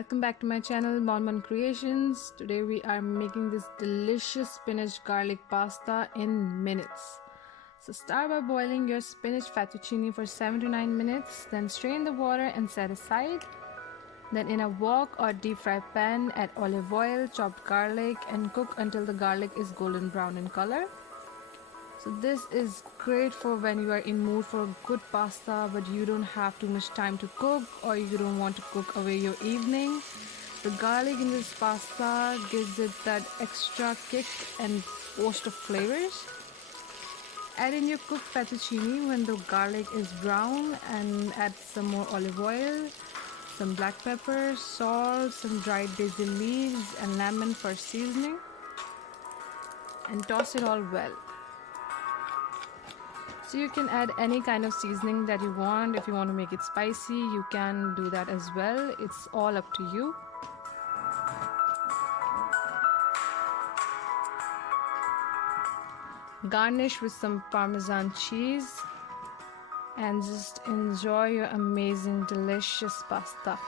Welcome back to my channel Bonbon Creations. Today we are making this delicious spinach garlic pasta in minutes. So start by boiling your spinach fettuccine for 7 to 9 minutes, then strain the water and set aside. Then in a wok or deep fry pan, add olive oil, chopped garlic and cook until the garlic is golden brown in color. So this is great for when you are in mood for good pasta but you don't have too much time to cook or you don't want to cook away your evening. The garlic in this pasta gives it that extra kick and burst of flavors. Add in your cooked fettuccine when the garlic is brown and add some more olive oil, some black pepper, salt, some dried basil leaves and lemon for seasoning, and toss it all well. So you can add any kind of seasoning that you want. If you want to make it spicy, you can do that as well. It's all up to you. Garnish with some Parmesan cheese and just enjoy your amazing, delicious pasta.